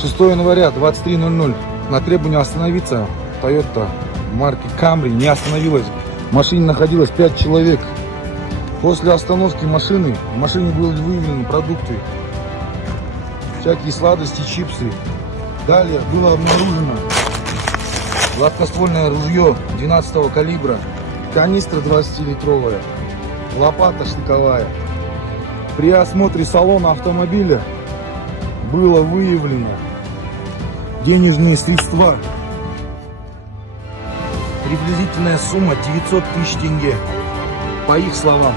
6 января 23:00 на требование остановиться Toyota марки Camry не остановилась. В машине находилось 5 человек. После остановки машины в машине были выявлены продукты, всякие сладости, чипсы. Далее было обнаружено гладкоствольное ружье 12 калибра, канистра 20-литровая, лопата штыковая. При осмотре салона автомобиля было выявлено денежные средства. Приблизительная сумма 900 тысяч тенге. По их словам.